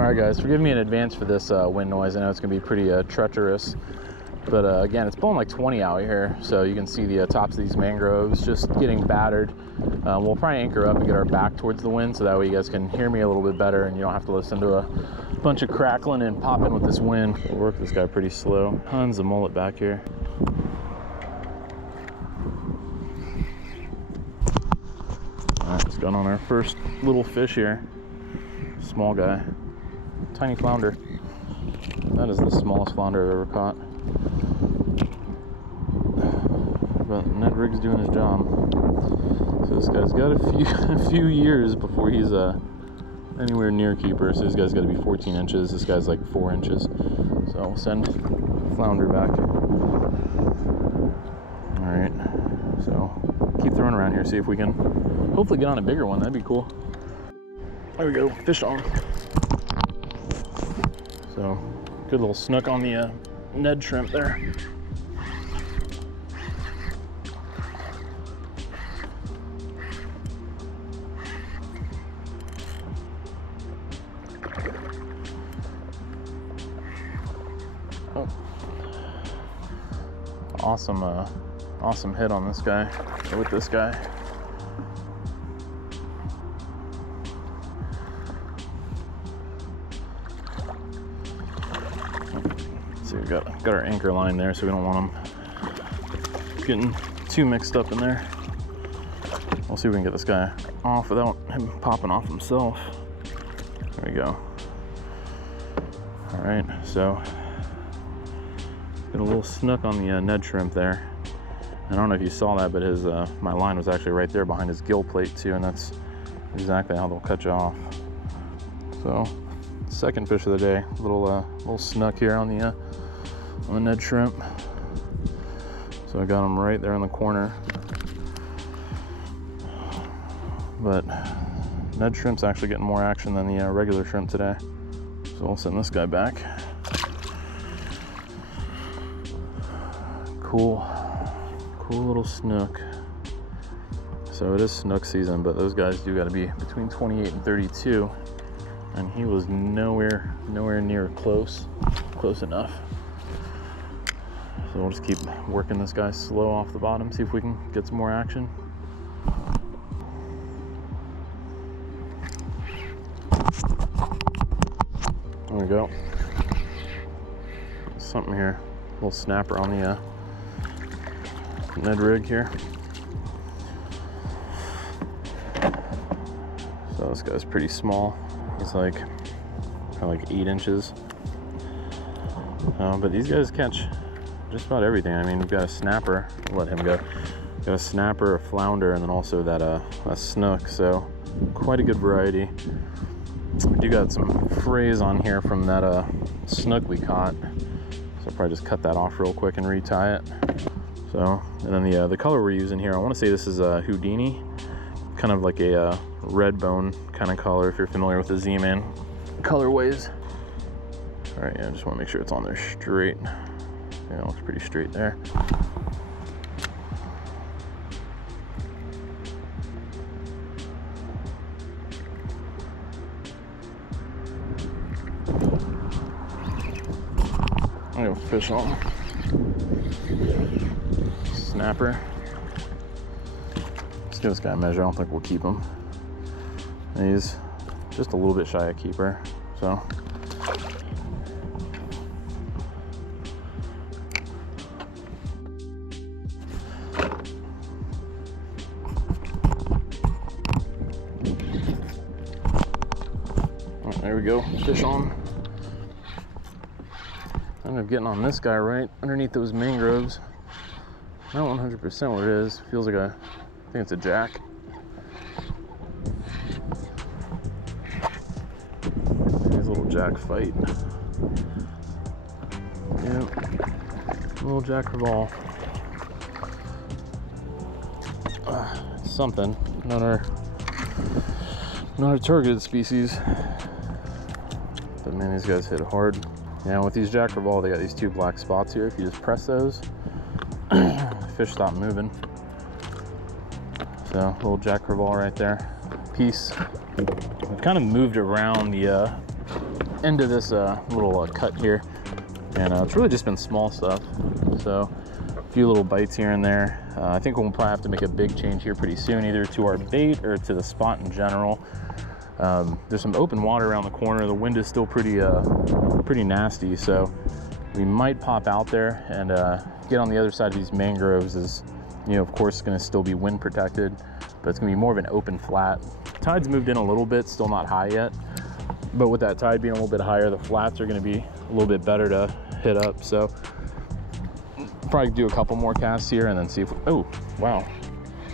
All right, guys, forgive me in advance for this wind noise. I know it's gonna be pretty treacherous, but again, it's blowing like 20 out here, so you can see the tops of these mangroves just getting battered. We'll probably anchor up and get our back towards the wind, so that way you guys can hear me a little bit better and you don't have to listen to a bunch of crackling and popping with this wind. We'll work this guy pretty slow. Tons of mullet back here. All right, let's go on our first little fish here. Small guy. Tiny flounder. That is the smallest flounder I've ever caught. But Ned Rig's doing his job. So this guy's got a few years before he's anywhere near keeper. So this guy's got to be 14 inches. This guy's like 4 inches. So I'll send flounder back. All right. So keep throwing around here. See if we can hopefully get on a bigger one. That'd be cool. There we go. Fish on. So good little snook on the Ned shrimp there. Oh. Awesome hit on this guy, with this guy. See, we got our anchor line there, so we don't want them getting too mixed up in there. We'll see if we can get this guy off without him popping off himself. There we go. All right, so got a little snook on the Ned shrimp there. I don't know if you saw that, but his my line was actually right there behind his gill plate too, and that's exactly how they'll cut you off. So, second fish of the day, little snook here on the Ned shrimp. So I got him right there in the corner. But Ned shrimp's actually getting more action than the regular shrimp today. So we'll send this guy back. Cool little snook. So it is snook season, but those guys do got to be between 28 and 32, and he was nowhere near close enough. So we'll just keep working this guy slow off the bottom, see if we can get some more action. There we go. Something here, a little snapper on the Ned rig here. So this guy's pretty small. He's like kind of like 8 inches. But these guys catch just about everything. I mean, you've got a snapper. I'll let him go. You've got a snapper, a flounder, and then also that a snook. So quite a good variety. We do got some frays on here from that snook we caught. So I'll probably just cut that off real quick and retie it. So, and then the color we're using here, I want to say this is a Houdini, kind of like a red bone kind of color, if you're familiar with the Z-Man colorways. All right, yeah, I just want to make sure it's on there straight. Yeah, it looks pretty straight there. I'm gonna fish on snapper. Let's give this guy a measure. I don't think we'll keep him. And he's just a little bit shy of keeper, so. Oh, there we go, fish on. I ended up getting on this guy right underneath those mangroves. Not 100% what it is. Feels like I think it's a jack. Maybe a little jack fight. Yep, a little jack revolve. Something. Not our targeted species. But man, these guys hit hard. Yeah, with these jack revolve, they got these 2 black spots here. If you just press those, fish stop moving. So a little jack revolve right there. Piece. We've kind of moved around the end of this little cut here, and it's really just been small stuff. So a few little bites here and there. I think we'll probably have to make a big change here pretty soon, either to our bait or to the spot in general. There's some open water around the corner. The wind is still pretty nasty, so we might pop out there and get on the other side of these mangroves. Is, you know, of course it's going to still be wind protected, but it's going to be more of an open flat. Tide's moved in a little bit, still not high yet, but with that tide being a little bit higher, the flats are going to be a little bit better to hit up. So probably do a couple more casts here and then see if, oh wow,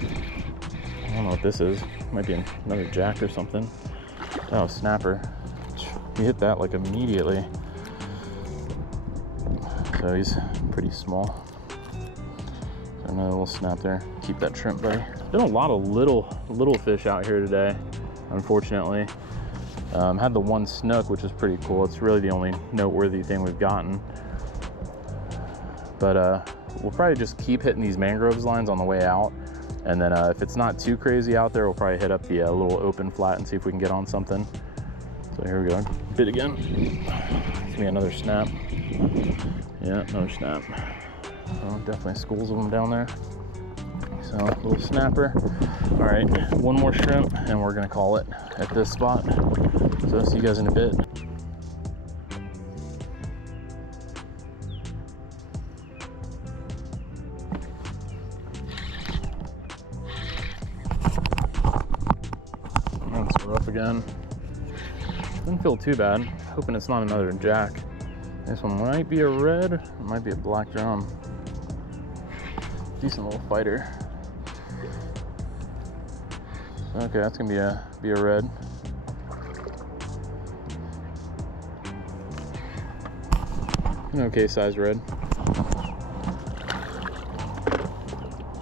I don't know what this is. Might be another jack or something. Oh, snapper. He hit that like immediately. So he's pretty small. So another little snap there. Keep that shrimp, buddy. Been a lot of little fish out here today, unfortunately. Had the one snook, which is pretty cool. It's really the only noteworthy thing we've gotten. But we'll probably just keep hitting these mangroves lines on the way out. And then if it's not too crazy out there, we'll probably hit up the little open flat and see if we can get on something. So here we go, bit again. Give me another snap. Yeah, another snap. So definitely schools of them down there. So a little snapper. All right, one more shrimp and we're gonna call it at this spot. So see you guys in a bit. That's rough again. Doesn't feel too bad. Hoping it's not another jack. This one might be a red, it might be a black drum. Decent little fighter. Okay, that's gonna be a red. An okay size red.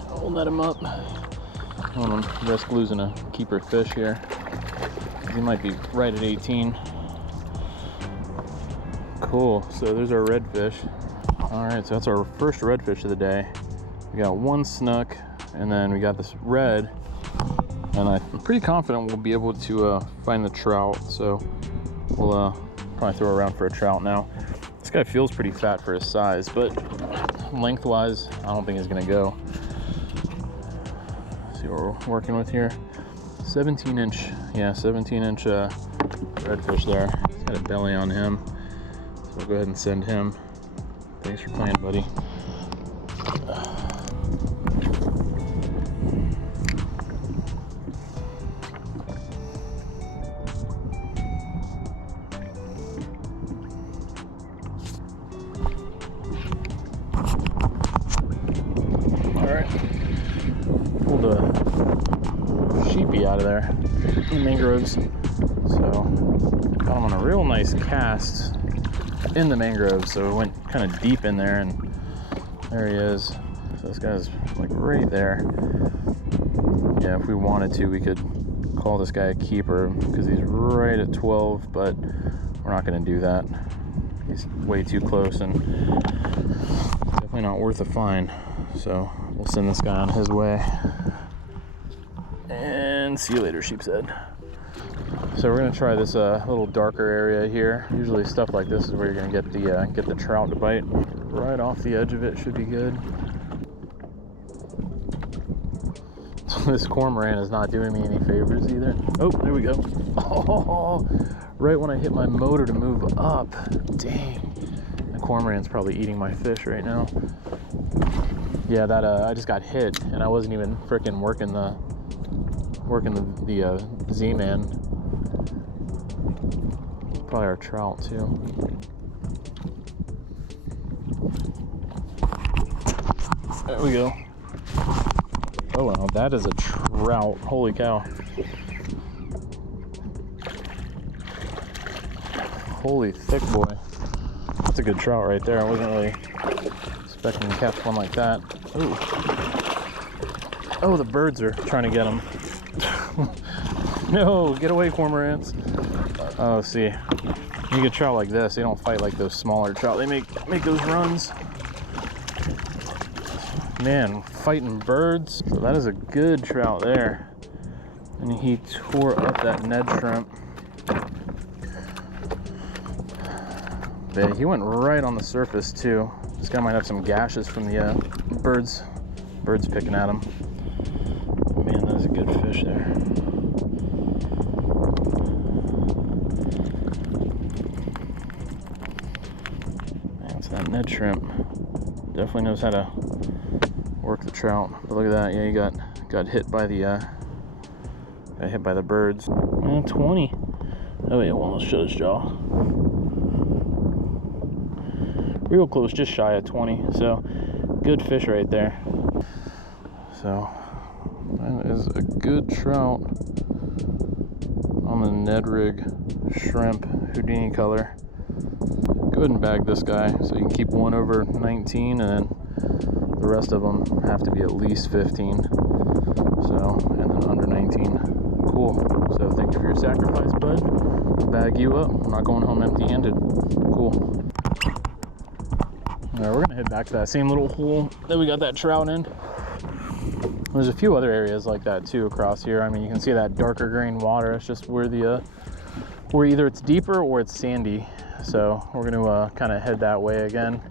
I'll let him up. I don't want to risk losing a keeper fish here. He might be right at 18. Cool, so there's our redfish. All right, so that's our first redfish of the day. We got one snook, and then we got this red, and I'm pretty confident we'll be able to find the trout, so we'll probably throw around for a trout now. This guy feels pretty fat for his size, but lengthwise, I don't think he's gonna go. Let's see what we're working with here. 17-inch, yeah, 17-inch redfish there. He's got a belly on him. So we'll go ahead and send him. Thanks for playing, buddy. All right, pulled a sheepy out of there in the mangroves. So got him on a real nice cast in the mangroves, so it went kind of deep in there, and there he is. So this guy's like right there. Yeah, if we wanted to, we could call this guy a keeper because he's right at 12, but we're not going to do that. He's way too close and definitely not worth a fine. So we'll send this guy on his way. And see you later, sheep's head. So we're gonna try this little darker area here. Usually stuff like this is where you're gonna get the trout to bite. Right off the edge of it should be good. This cormorant is not doing me any favors either. Oh, there we go. Oh, right when I hit my motor to move up. Dang. The cormorant's probably eating my fish right now. Yeah, that I just got hit and I wasn't even freaking working the Z-man. Probably our trout too. There we go. Oh wow, that is a trout. Holy cow. Holy thick boy. That's a good trout right there. I wasn't really expecting to catch one like that. Ooh. Oh, the birds are trying to get him. No, get away, cormorants. Oh, see, you get trout like this, they don't fight like those smaller trout. They make those runs. Man, fighting birds. So that is a good trout there. And he tore up that Ned shrimp. But he went right on the surface too. This guy might have some gashes from the birds picking at him. Man, that is a good fish there. Man, it's that Ned shrimp. Definitely knows how to work the trout. But look at that. Yeah, he got hit by the birds. 20. Oh yeah, well, let's show his jaw. Real close, just shy of 20. So good fish right there. So that is a good trout on the Ned rig shrimp Houdini color. Go ahead and bag this guy so you can keep one over 19, and then the rest of them have to be at least 15. So, and then under 19. Cool. So thank you for your sacrifice, bud. I'll bag you up. I'm not going home empty-handed. Cool. All right, we're gonna head back to that same little hole that we got that trout in. There's a few other areas like that too across here. I mean, you can see that darker green water. It's just where where either it's deeper or it's sandy. So we're gonna kind of head that way again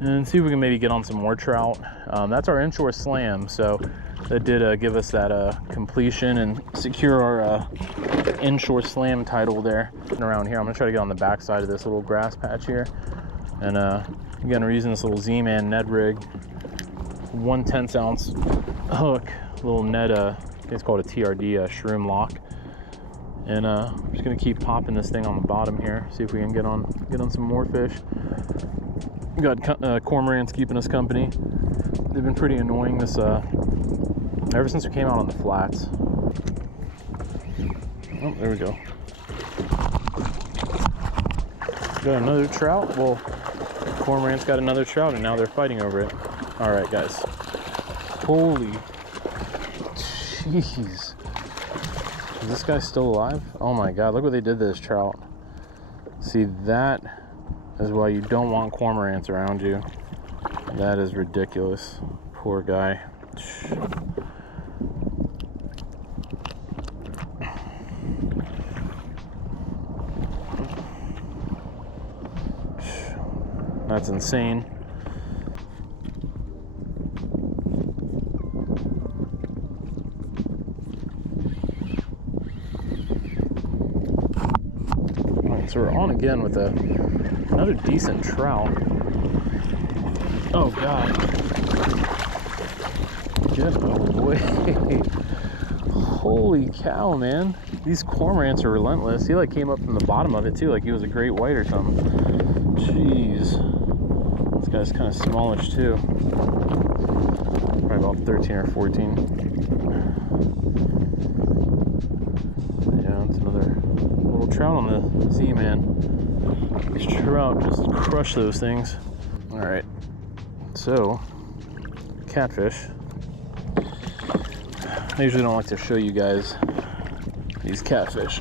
and see if we can maybe get on some more trout. That's our inshore slam. So that did give us that completion and secure our inshore slam title there. And around here, I'm gonna try to get on the back side of this little grass patch here. And again, we're using this little Z-Man Ned rig, 1/10 ounce hook, little Ned, I think it's called a TRD, shroom lock. And I'm just gonna keep popping this thing on the bottom here, see if we can get on some more fish. We got cormorants keeping us company. They've been pretty annoying this ever since we came out on the flats. Oh, there we go. Got another trout. Well, cormorant's got another trout, and now they're fighting over it. All right, guys. Holy jeez. Is this guy still alive? Oh my God, look what they did to this trout. See, that is why you don't want cormorants around you. That is ridiculous. Poor guy. That's insane. So we're on again with another decent trout. Oh God. Get away. Holy cow, man. These cormorants are relentless. He like came up from the bottom of it too, like he was a great white or something. Jeez. This guy's kind of smallish too. Probably about 13 or 14. Yeah, it's another little trout on the Z-Man. These trout just crush those things. All right, so catfish. I usually don't like to show you guys these catfish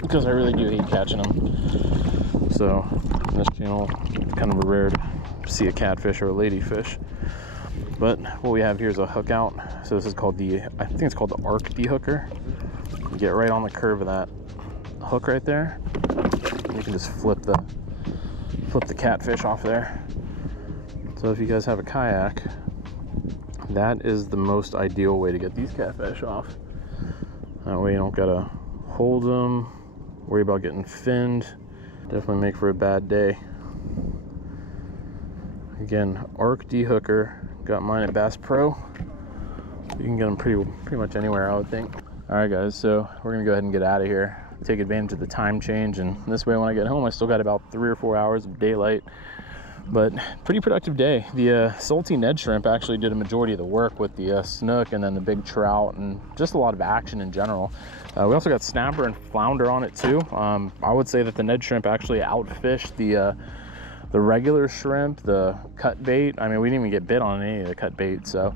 because I really do hate catching them. So on this channel, kind of rare to see a catfish or a ladyfish. But what we have here is a hook out. So this is called I think it's called the arc dehooker. You get right on the curve of that hook right there. You can just flip the catfish off there. So if you guys have a kayak, that is the most ideal way to get these catfish off. That way you don't gotta hold them, worry about getting finned. Definitely make for a bad day. Again, arc dehooker. Got mine at Bass Pro. You can get them pretty much anywhere, I would think. All right, guys, so we're gonna go ahead and get out of here. Take advantage of the time change, and this way when I get home, I still got about 3 or 4 hours of daylight. But pretty productive day. The salty Ned shrimp actually did a majority of the work with the snook and then the big trout and just a lot of action in general. We also got snapper and flounder on it too. I would say that the Ned shrimp actually outfished the regular shrimp, the cut bait. I mean, we didn't even get bit on any of the cut bait, so.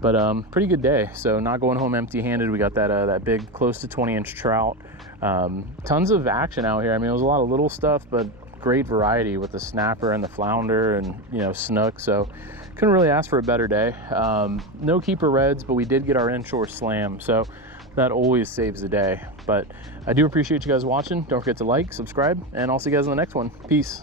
But pretty good day. So not going home empty-handed. We got that big close to 20-inch trout. Tons of action out here. I mean, it was a lot of little stuff, but great variety with the snapper and the flounder and, you know, snook. So couldn't really ask for a better day. No keeper reds, but we did get our inshore slam, so that always saves the day. But I do appreciate you guys watching. Don't forget to like, subscribe, and I'll see you guys in the next one. Peace.